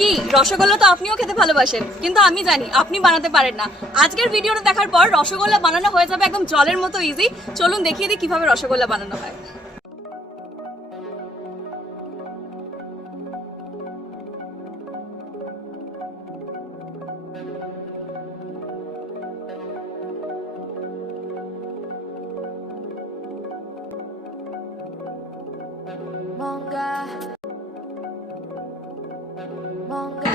কি? রসগোল্লা তো আপনিও খেতে ভালোবাসেন। কিন্তু আমি জানি, আপনি বানাতে পারেন না। আজকের ভিডিওটা দেখার পর রসগোল্লা বানানো হয়ে যাবে একদম জলের মতো ইজি চলুন দেখিয়ে দিই কীভাবে রসগোল্লা বানানো হয়। Monga.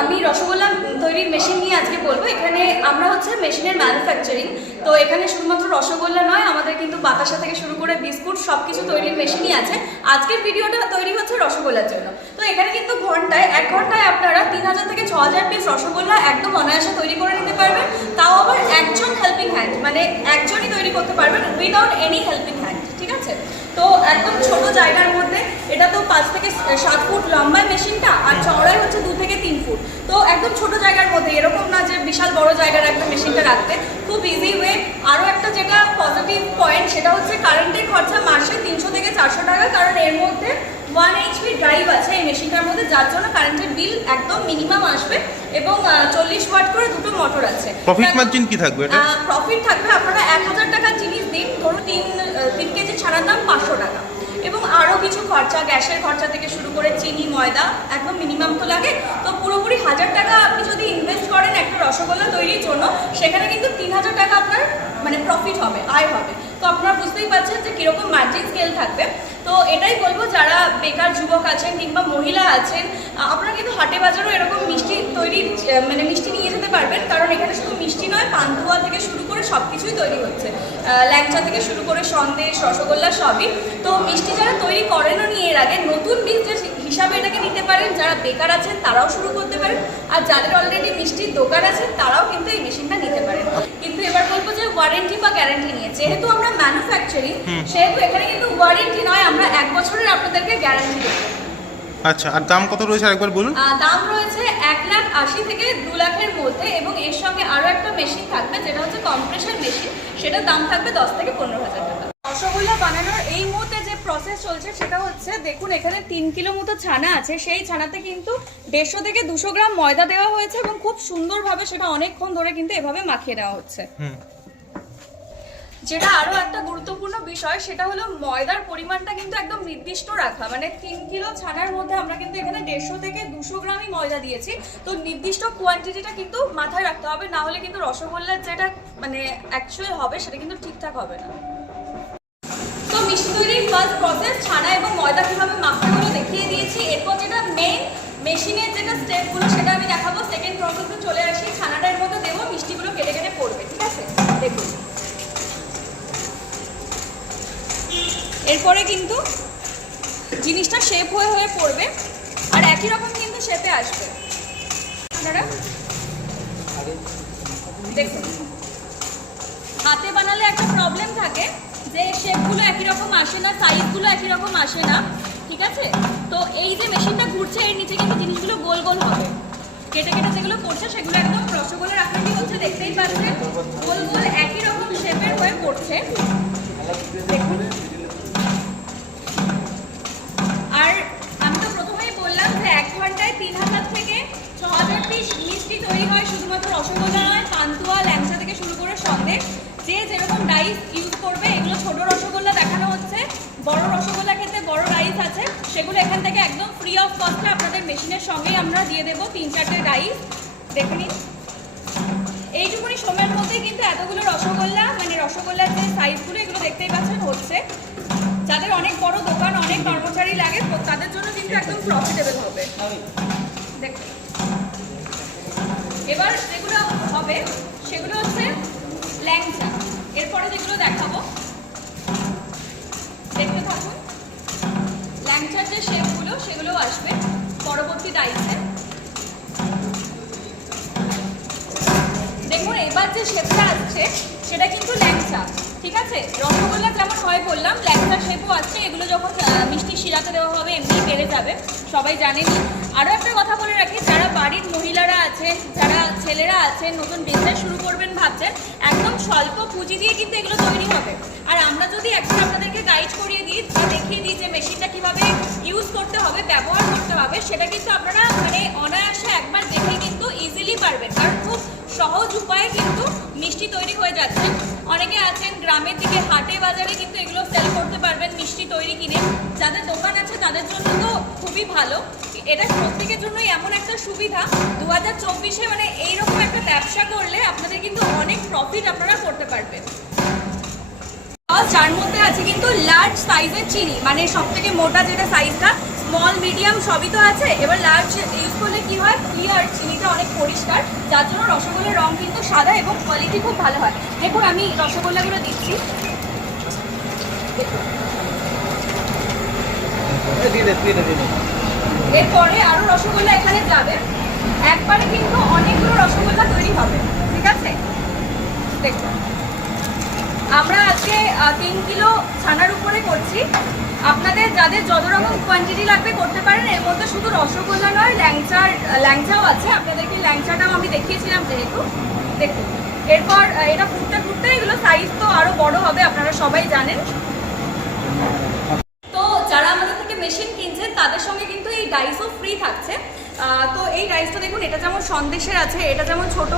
আমি রসগোল্লা তৈরির মেশিন নিয়ে আজকে বলব। এখানে আমরা হচ্ছে মেশিনের ম্যানুফ্যাকচারিং তো এখানে শুধুমাত্র রসগোল্লা নয়, আমাদের কিন্তু বাতাসা থেকে শুরু করে বিস্কুট সব কিছু তৈরির মেশিনই আছে। আজকের ভিডিওটা তৈরি হচ্ছে রসগোল্লার জন্য। তো এখানে কিন্তু ঘন্টায়, এক ঘন্টায় আপনারা তিন হাজার থেকে ছ হাজার পিস রসগোল্লা একদম অনায়াসে তৈরি করে নিতে পারবেন। তাও আবার একজন হেল্পিং হ্যান্ড মানে একজনই তৈরি করতে পারবেন উইদাউট এনি হেল্পিং হ্যান্ড ঠিক আছে? তো একদম ছোট জায়গার মধ্যে, এটা তো পাঁচ থেকে সাত ফুট লম্বা মেশিনটা আর চওড়াই হচ্ছে দু থেকে তিন ফুট। তো একদম ছোট জায়গার মধ্যে এরকম না যে বিশাল বড় জায়গার একটা মেশিনটা রাখতে। খুব ইজি ওয়ে আরও একটা যেটা পজিটিভ পয়েন্ট সেটা হচ্ছে কারেন্টের খরচা মাসে তিনশো থেকে চারশো টাকা কারণ এর মধ্যে ওয়ান এইচপি ড্রাইভ আছে এই মেশিনটার মধ্যে যার জন্য কারেন্টের বিল একদম মিনিমাম আসবে এবং চল্লিশ ওয়াট করে দুটো মোটর আছে। প্রফিট মার্জিন কি থাকবে প্রফিট থাকবে আপনারা এক হাজার টাকার জিনিস দিন ধরুন তিন তিন কেজি ছাড়ার দাম পাঁচশো টাকা। এবং আরও খরচা, গ্যাসের খরচা থেকে শুরু করে চিনি, ময়দা, একদম মিনিমাম তো লাগে। তো পুরোপুরি হাজার টাকা আপনি যদি ইনভেস্ট করেন একটা রসগোল্লা তৈরির জন্য, সেখানে কিন্তু তিন হাজার টাকা আপনার মানে প্রফিট হবে, আয় হবে। তো আপনারা বুঝতেই পারছেন যে কীরকম মার্জিন স্কেল থাকবে। তো এটাই বলব, যারা বেকার যুবক আছেন কিংবা মহিলা আছেন আপনারা কিন্তু হাটে বাজারও এরকম মিষ্টি তৈরির মানে মিষ্টি নিয়ে যেতে পারবেন। কারণ এখানে শুধু মিষ্টি নয় পান্তুয়া থেকে শুরু করে সব কিছুই তৈরি হচ্ছে। ল্যাংচা থেকে শুরু করে সন্দেশ রসগোল্লা সবই। তো মিষ্টি যারা তৈরি করেনও নিয়ে এর আগে নতুন বিজনেস হিসাবে এটাকে নিতে পারেন। যারা বেকার আছেন তারাও শুরু করতে পারেন। আর যাদের অলরেডি মিষ্টির দোকান আছে তারাও কিন্তু এই মেশিনটা নিতে পারেন। কিন্তু এবার বলব যে ওয়ারেন্টি বা গ্যারান্টি নিয়ে। যেহেতু আমরা ম্যানুফ্যাকচারিং সেহেতু এখানে কিন্তু ওয়ারেন্টি নয় আমরা এক বছরের আপনাদেরকে গ্যারান্টি দেবো। আচ্ছা আর দাম কত রয়েছে আরেকবার বলুন? দাম রয়েছে এক লাখ আশি থেকে দু লাখের মধ্যে এবং এর সঙ্গে আরও একটা মেশিন থাকবে যেটা হচ্ছে কম্প্রেশন মেশিন সেটার দাম থাকবে দশ থেকে পনেরো হাজার টাকা। রসগোল্লা বানানোর এই মুহূর্তে যে প্রসেস চলছে সেটা হচ্ছে দেখুন এখানে তিন কিলো মতো ছানা আছে। সেই ছানাতে কিন্তু দেড়শো থেকে দুশো গ্রাম ময়দা দেওয়া হয়েছে এবং খুব সুন্দরভাবে সেটা অনেকক্ষণ ধরে কিন্তু এভাবে মাখিয়ে নেওয়া হচ্ছে। হুম। যেটা আরও একটা গুরুত্বপূর্ণ বিষয়, সেটা হলো ময়দার পরিমাণটা কিন্তু একদম নির্দিষ্ট রাখা। মানে তিন কিলো ছানার মধ্যে আমরা কিন্তু এখানে দেড়শো থেকে দুশো গ্রামই ময়দা দিয়েছি। তো নির্দিষ্ট কোয়ান্টিটিটা কিন্তু মাথায় রাখতে হবে, না হলে কিন্তু রসগোল্লার যেটা মানে অ্যাকচুয়াল হবে, সেটা কিন্তু ঠিকঠাক হবে না। তো মিষ্টি তৈরির ফার্স্ট প্রসেস ছানা এবং ময়দা কীভাবে হলো দেখিয়ে দিয়েছি। এরপর যেটা মেন মেশিনের যেটা স্টেপগুলো সেটা আমি দেখাবো। সেকেন্ড প্রসেসে চলে আসি ছানাটার মধ্যে দেবো মিষ্টিগুলো কেটে কেটে পড়বে ঠিক আছে দেখুন এরপরে কিন্তু জিনিসটা শেপ হয়ে হয়ে পড়বে, আর একই রকম কিন্তু শেপে আসবে। আপনারা দেখুন। হাতে বানালে একটা প্রবলেম থাকে যে শেপগুলো একই রকম আসে না সাইজগুলো একই রকম আসে না, ঠিক আছে? তো এই যে মেশিনটা ঘুরছে, এর নিচে কিন্তু জিনিসগুলো গোল গোল হবে। কেটে কেটে যেগুলো পড়ছে, সেগুলো একদম রসগোল্লার আকৃতি হচ্ছে দেখতেই পাচ্ছেন? গোল গোল একই রকম শেপের হয়ে পড়ছে। দেখুন। এখান থেকে একদম ফ্রি অফ কস্টে আপনাদের মেশিনের সঙ্গেই আমরা দিয়ে দেবো তিন চারটে রাইস দেখে নিন। এইটুকুনি সময়ের মধ্যে কিন্তু এতগুলো রসগোল্লা মানে রসগোল্লার যে সাইজগুলো এগুলো দেখতেই পাচ্ছেন হচ্ছে। যাদের অনেক বড় দোকান, অনেক কর্মচারী লাগে তাদের জন্য কিন্তু একদম প্রফিটেবল হবে। দেখুন। এবার যেগুলো হবে, সেগুলো হচ্ছে ল্যাংচা। এরপরে যেগুলো দেখাবো, দেখতে থাকুন। যে শেপগুলো সেগুলো আসবে পরবর্তী ডাইসে দেখুন এবার যে শেপটা আসছে সেটা কিন্তু ল্যাংচা ঠিক আছে? রসগোল্লা যেমন হয় বললাম, ল্যাংচা শেপও আছে, এগুলো যখন মিষ্টি শিরাতে দেওয়া হবে এমনি বেড়ে যাবে, সবাই জানেনি। আরও একটা কথা বলে রাখি, যারা বাড়ির মহিলারা আছেন যারা ছেলেরা আছেন নতুন বিজনেস শুরু করবেন ভাবছেন, একদম স্বল্প পুঁজি দিয়ে কিন্তু এগুলো তৈরি হবে। আর আমরা যদি একবার আপনাদেরকে গাইড করিয়ে দিই, বা দেখিয়ে দিই যে মেশিনটা কীভাবে ইউজ করতে হবে, ব্যবহার করতে হবে, সেটা কিন্তু আপনারা মানে সহজ উপায়ে কিন্তু মিষ্টি তৈরি হয়ে যাচ্ছে। অনেকে আছেন গ্রামের দিকে, হাটে, বাজারে কিন্তু এগুলো সেল করতে পারবেন মিষ্টি তৈরি কিনে। যাদের দোকান আছে তাদের জন্য তো খুবই ভালো। এটা প্রত্যেকের জন্যই এমন একটা সুবিধা। দু হাজার চব্বিশে মানে এইরকম একটা ব্যবসা করলে আপনাদের কিন্তু অনেক প্রফিট আপনারা করতে পারবেন। যার মধ্যে আছে কিন্তু লার্জ সাইজের চিনি। মানে সব থেকে মোটা যেটা সাইজটা স্মল মিডিয়াম সবই তো আছে। এবার লার্জ ইউজ করলে কি হয়? ক্লিয়ার চিনিটা অনেক পরিষ্কার। যার জন্য রসগোল্লার রং কিন্তু সাদা এবং কোয়ালিটি খুব ভালো হয়। দেখুন আমি রসগোল্লাগুলো দিচ্ছি। এরপরে আরও রসগোল্লা এখানে যাবে। একবারে কিন্তু অনেকগুলো রসগোল্লা তৈরি হবে। ঠিক আছে? দেখুন। তিন কিলো ছানার উপরে করছি। আপনাদের যাদের যত রকম কোয়ান্টিটি লাগবে করতে পারেন। এর মধ্যে শুধু রসগোল্লা নয়, ল্যাংচার, ল্যাংচাও আছে। আপনাদেরকে ল্যাংচাটাও আমি দেখিয়েছিলাম যেহেতু। দেখুন, এরপর এটা ফুটতে ফুটতে এগুলো সাইজ তো আরও বড় হবে, আপনারা সবাই জানেন। তো যারা আমাদের থেকে মেশিন কিনছেন, তাদের সঙ্গে কিন্তু এই ডাইসও ফ্রি থাকছে। তো এই ডাইসটা দেখুন, এটা যেমন সন্দেশের আছে, এটা যেমন ছোট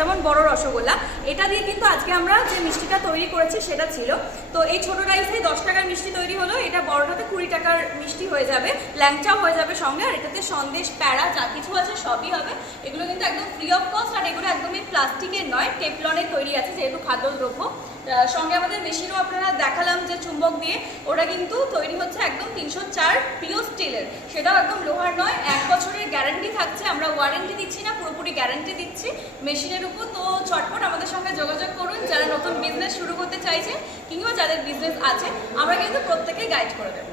যেমন বড় রসগোল্লা, এটা দিয়ে কিন্তু আজকে আমরা যে মিষ্টিটা তৈরি করেছি সেটা ছিল। তো এই ছোট রাইসে দশ টাকার মিষ্টি তৈরি হলো, এটা বড়টাতে কুড়ি টাকার মিষ্টি হয়ে যাবে, ল্যাংচাও হয়ে যাবে সঙ্গে, আর এটাতে সন্দেশ প্যাড়া যা কিছু আছে সবই হবে। এগুলো কিন্তু একদম ফ্রি অফ কস্ট আর এগুলো একদমই প্লাস্টিকের নয়, টেফলনের তৈরি আছে, যেহেতু খাদ্যদ্রব্য। সঙ্গে আমাদের মেশিনও আপনারা দেখালাম যে চুম্বক দিয়ে, ওটা কিন্তু তৈরি হচ্ছে একদম তিনশো চার পিও স্টিলের সেটাও একদম লোহার নয়, এক বছরের গ্যারান্টি থাকছে, আমরা ওয়ারেন্টি দিচ্ছি না, পুরোপুরি গ্যারান্টি দিচ্ছি মেশিনের উপর। তো চটপট আমাদের সঙ্গে যোগাযোগ করুন, যারা নতুন বিজনেস শুরু করতে চাইছে কিংবা যাদের বিজনেস আছে, আমরা কিন্তু প্রত্যেকেই গাইড করে দেবো।